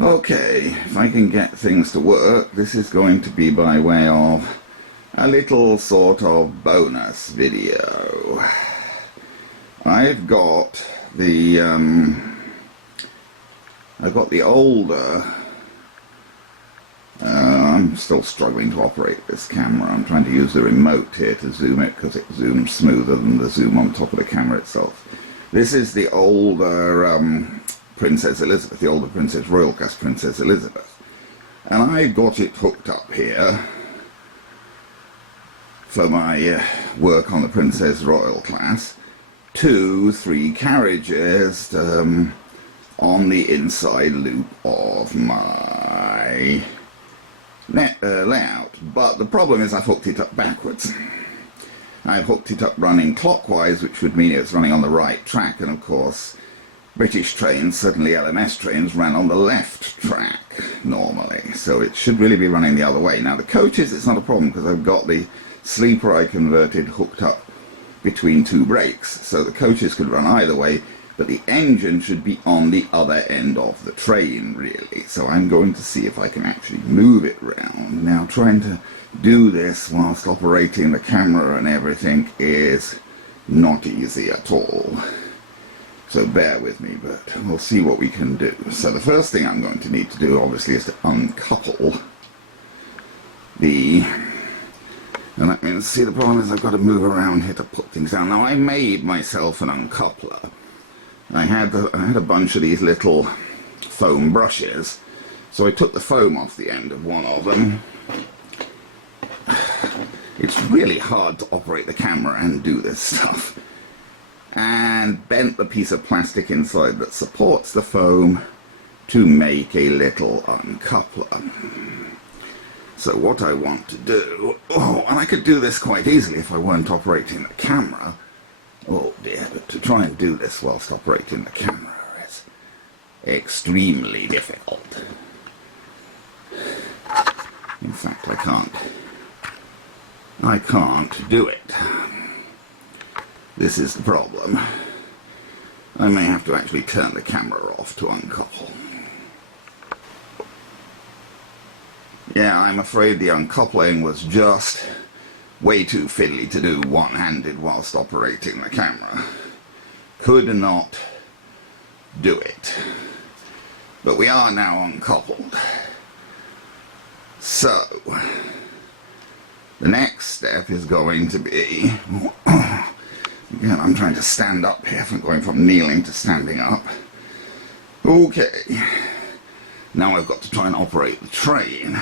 Okay, if I can get things to work, this is going to be by way of a little sort of bonus video. I've got the older. I'm still struggling to operate this camera. I'm trying to use the remote here to zoom it because it zooms smoother than the zoom on top of the camera itself. This is the older Princess Elizabeth, the older Princess Royal Class Princess Elizabeth. And I've got it hooked up here for my work on the Princess Royal Class to 3 carriages on the inside loop of my layout. But the problem is I've hooked it up backwards. I've hooked it up running clockwise, which would mean it's running on the right track, and of course British trains, certainly LMS trains, ran on the left track normally, so it should really be running the other way. Now the coaches, it's not a problem because I've got the sleeper I converted hooked up between 2 brakes, so the coaches could run either way, but the engine should be on the other end of the train really. So I'm going to see if I can actually move it round. Now trying to do this whilst operating the camera and everything is not easy at all. So bear with me, but we'll see what we can do. So the first thing I'm going to need to do, obviously, is to uncouple the... And that means, see, the problem is I've got to move around here to put things down. Now, I made myself an uncoupler. I had a bunch of these little foam brushes, so I took the foam off the end of one of them. It's really hard to operate the camera and do this stuff. And bent the piece of plastic inside that supports the foam to make a little uncoupler. So what I want to do, and I could do this quite easily if I weren't operating the camera. Oh dear, but to try and do this whilst operating the camera is extremely difficult. In fact, I can't do it. This is the problem. I may have to actually turn the camera off to uncouple. Yeah, I'm afraid the uncoupling was just way too fiddly to do one-handed whilst operating the camera. Could not do it. But we are now uncoupled. So, the next step is going to be... Again, I'm trying to stand up here, from going from kneeling to standing up. Okay. Now I've got to try and operate the train.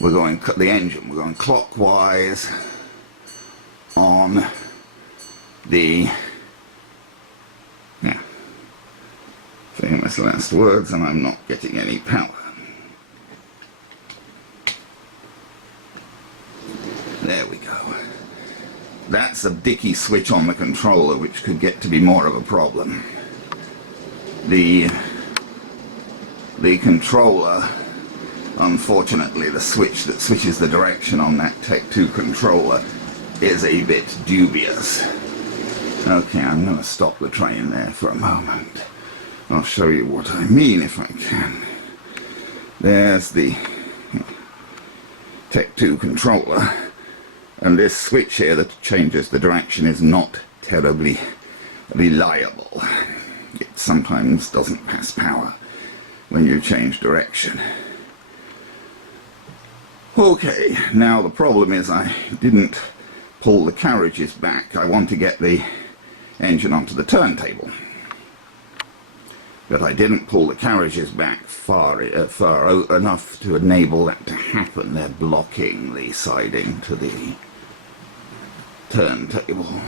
We're going, the engine, we're going clockwise on the, famous last words, and I'm not getting any power. There we go. That's a dicky switch on the controller, which could get to be more of a problem. The controller, unfortunately, the switch that switches the direction on that Tech 2 controller is a bit dubious. Okay, I'm going to stop the train there for a moment. I'll show you what I mean if I can. There's the Tech 2 controller. And this switch here that changes the direction is not terribly reliable. It sometimes doesn't pass power when you change direction. Okay, now the problem is I didn't pull the carriages back. I want to get the engine onto the turntable. But I didn't pull the carriages back far enough to enable that to happen. They're blocking the siding to the turntable.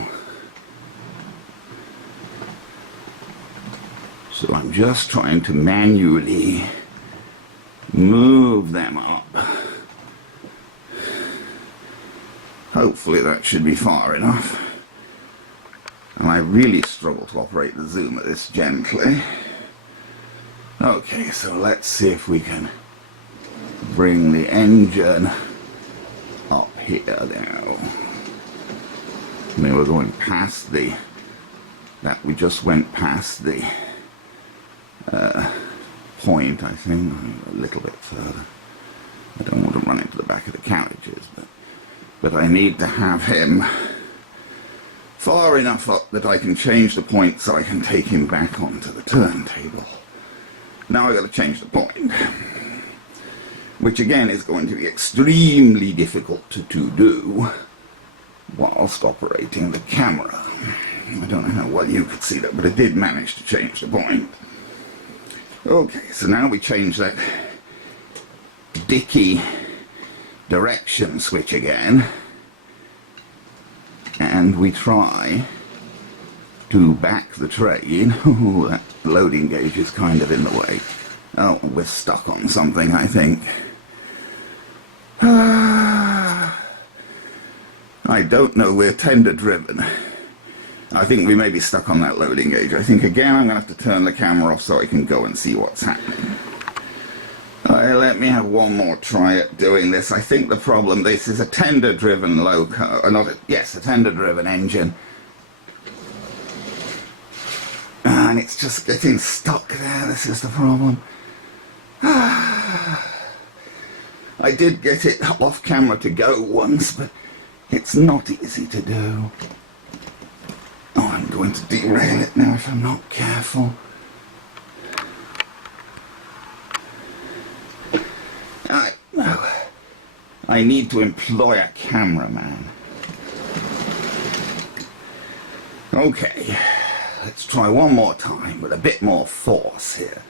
So I'm just trying to manually move them up. Hopefully that should be far enough. And I really struggle to operate the zoomer this gently. Okay, so let's see if we can bring the engine up here now. I mean, we're going past we just went past the point, I think, a little bit further. I don't want to run into the back of the carriages, but I need to have him far enough up that I can change the point so I can take him back onto the turntable. Now I've got to change the point, which again is going to be extremely difficult to do whilst operating the camera. I don't know how well you could see that, but I did manage to change the point. Okay, so now we change that dicky direction switch again, and we try to back the train. Oh, that loading gauge is kind of in the way. Oh, we're stuck on something, I think. I don't know, we're tender driven. I think we may be stuck on that loading gauge. I think again I'm going to have to turn the camera off so I can go and see what's happening. Let me have one more try at doing this. I think the problem, this is a tender driven loco, a tender driven engine. And it's just getting stuck there, this is the problem. I did get it off camera to go once, but it's not easy to do. Oh, I'm going to derail it now if I'm not careful. I need to employ a cameraman. Okay, let's try one more time with a bit more force here.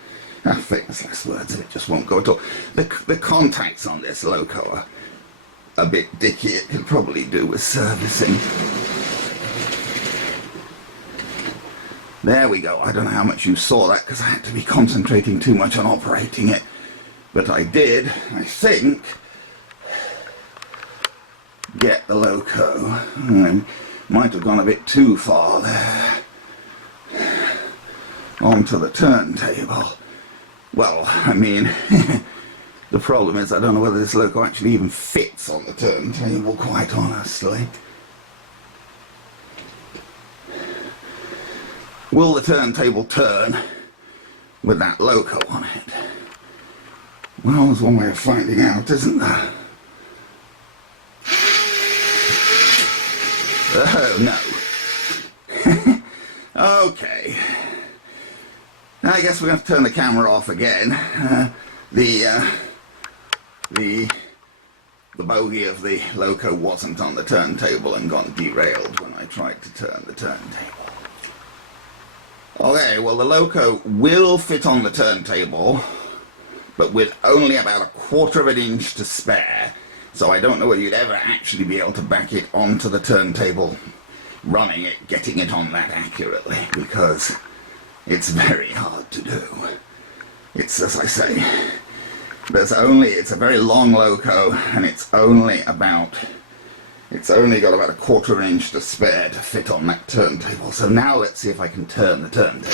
Famous last words, and it just won't go at all. The contacts on this loco are a bit dicky. It could probably do with servicing. There we go. I don't know how much you saw that because I had to be concentrating too much on operating it. But I did, I think, get the loco. I might have gone a bit too far there. Onto the turntable. Well, I mean, the problem is I don't know whether this loco actually even fits on the turntable, quite honestly. Will the turntable turn with that loco on it? Well, there's one way of finding out, isn't there? Oh, no. Okay. I guess we're going to turn the camera off again. The bogey of the loco wasn't on the turntable and got derailed when I tried to turn the turntable. Okay, well the loco will fit on the turntable, but with only about 1/4 of an inch to spare. So I don't know whether you'd ever actually be able to back it onto the turntable, running it, getting it on that accurately, because it's very hard to do. It's, as I say, it's a very long loco, and it's only got about 1/4 of an inch to spare to fit on that turntable. So now let's see if I can turn the turntable.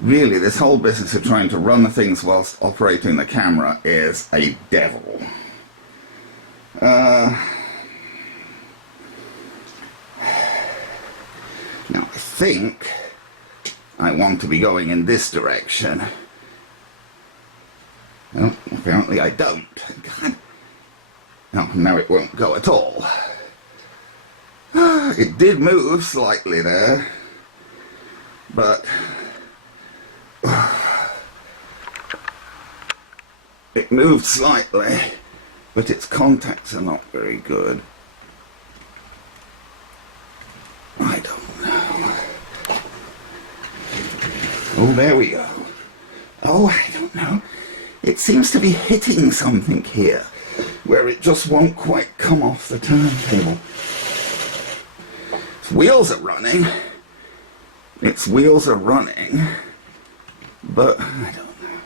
Really, this whole business of trying to run the things whilst operating the camera is a devil. Now, I think I want to be going in this direction. Well, apparently I don't. God. Oh, now it won't go at all. It did move slightly there, but it moved slightly, but its contacts are not very good. I don't know. Oh, there we go. Oh, I don't know. It seems to be hitting something here, where it just won't quite come off the turntable. Its wheels are running. Its wheels are running. But, I don't know.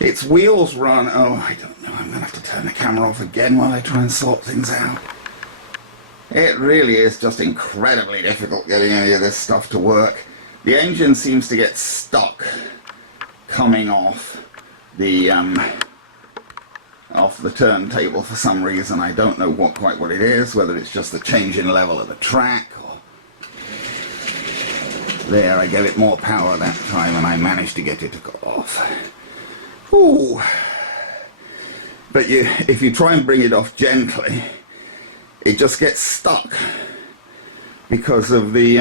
Its wheels run, oh, I don't know. I'm going to have to turn the camera off again while I try and sort things out. It really is just incredibly difficult getting any of this stuff to work. The engine seems to get stuck coming off the turntable for some reason. I don't know quite what it is, whether it's just the change in level of the track or... There, I gave it more power that time and I managed to get it to go off. Ooh. But if you try and bring it off gently, it just gets stuck because of the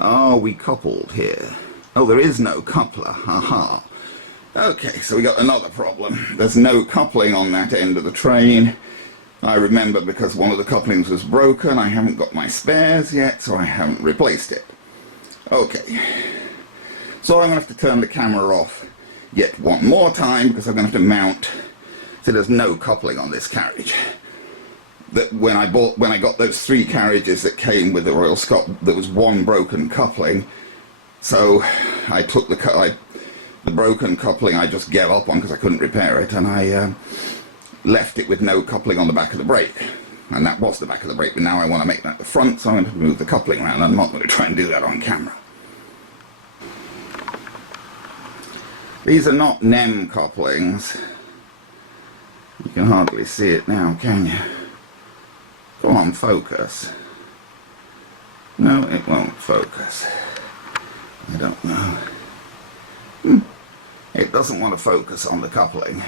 oh, we coupled here. Oh, there is no coupler. Haha. Okay, so we got another problem. There's no coupling on that end of the train. I remember because one of the couplings was broken. I haven't got my spares yet, so I haven't replaced it. Okay. So I'm going to have to turn the camera off yet one more time because I'm going to have to mount. So there's no coupling on this carriage. That when I got those 3 carriages that came with the Royal Scot, there was one broken coupling. So I took the broken coupling I just gave up on because I couldn't repair it, and I left it with no coupling on the back of the brake. And that was the back of the brake, but now I want to make that the front, so I'm going to move the coupling around. I'm not going to try and do that on camera. These are not NEM couplings. You can hardly see it now, can you? Go on, focus. No, it won't focus. I don't know. It doesn't want to focus on the coupling.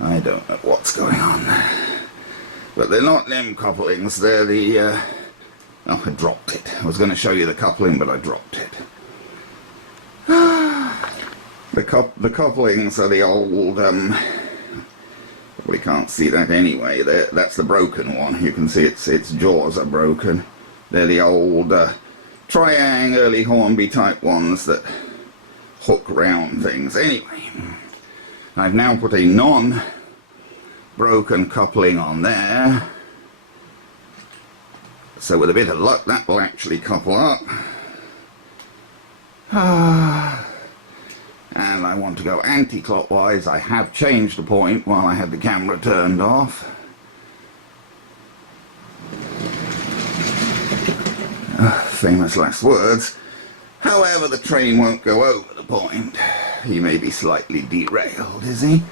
I don't know what's going on. But they're not NEM couplings, they're the... oh, I dropped it. I was going to show you the coupling, but I dropped it. The couplings are the old... we can't see that anyway. That's the broken one. You can see its jaws are broken. They're the old triangle early Hornby type ones that hook round things. Anyway, I've now put a non-broken coupling on there. So with a bit of luck that will actually couple up. And I want to go anti-clockwise. I have changed the point while I had the camera turned off. Famous last words. However, the train won't go over the point. He may be slightly derailed, is he?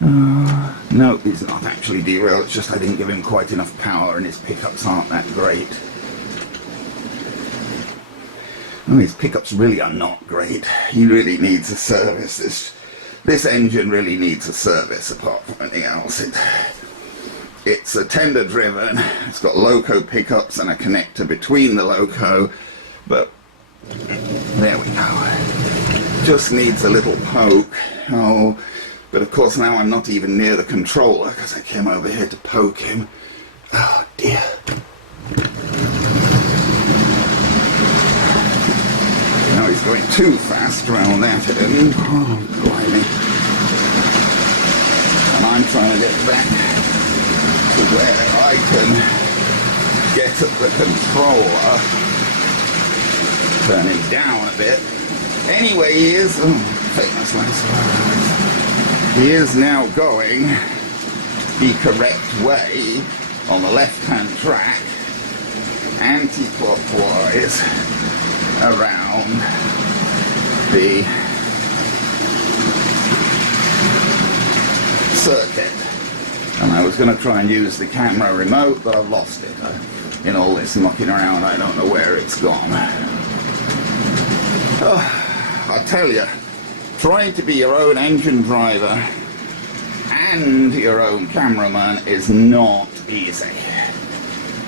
No, he's not actually derailed. It's just I didn't give him quite enough power and his pickups aren't that great. Well, his pickups really are not great. He really needs a service. This engine really needs a service apart from anything else. It's a tender driven. It's got loco pickups and a connector between the loco, but there we go. Just needs a little poke. Oh, but of course now I'm not even near the controller because I came over here to poke him. Oh dear. Now he's going too fast around that end. Oh, blimey. And I'm trying to get back to where I can get at the controller. Turning down a bit. Anyway, he is... Oh, famous last words. He is now going the correct way on the left-hand track, anti-clockwise, around the circuit. And I was going to try and use the camera remote, but I've lost it. In all this mucking around, I don't know where it's gone. Oh, I tell you, trying to be your own engine driver and your own cameraman is not easy.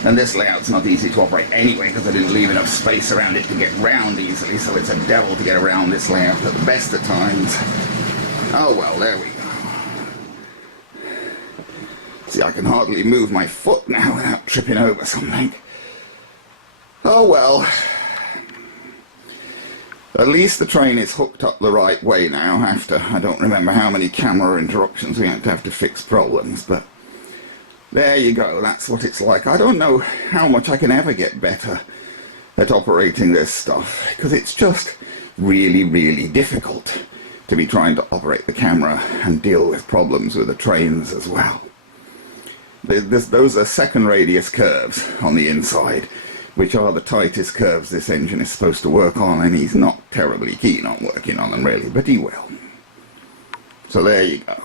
And this layout's not easy to operate anyway because I didn't leave enough space around it to get round easily, so it's a devil to get around this layout at the best of times. Oh well, there we go. See, I can hardly move my foot now without tripping over something. Oh well. At least the train is hooked up the right way now after I don't remember how many camera interruptions we had to have to fix problems, but there you go, that's what it's like. I don't know how much I can ever get better at operating this stuff, because it's just really, really difficult to be trying to operate the camera and deal with problems with the trains as well. Those are second radius curves on the inside, which are the tightest curves this engine is supposed to work on, and he's not terribly keen on working on them really, but he will. So there you go.